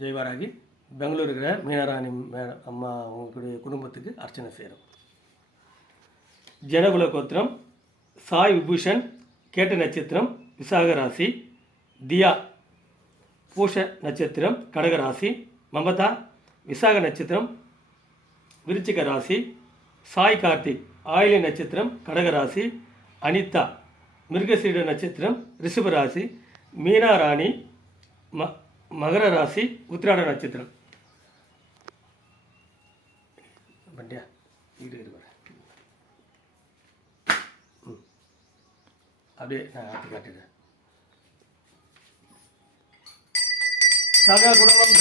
ஜெய்வாராகி பெங்களூர் இருக்கிற மீனராணி மே அம்மா அவங்களுடைய குடும்பத்துக்கு அர்ச்சனை செய்கிறோம். ஜனகுல கோத்திரம் சாய் விபூஷன் கேட்ட நட்சத்திரம் விசாக ராசி தியா பூஷ நட்சத்திரம் கடக ராசி மமதா விசாக நட்சத்திரம் விருச்சிக ராசி சாய் கார்த்திக் ஆயிலி நட்சத்திரம் கடக ராசி அனிதா மிருகசீட நட்சத்திரம் ரிஷப ராசி மீனா ராணி ம மகர ராசி உத்திராட நட்சத்திரம். பண்டியா இது அப்படியே நான் ஆட்டி காட்டுறேன் சக குடும்பம்.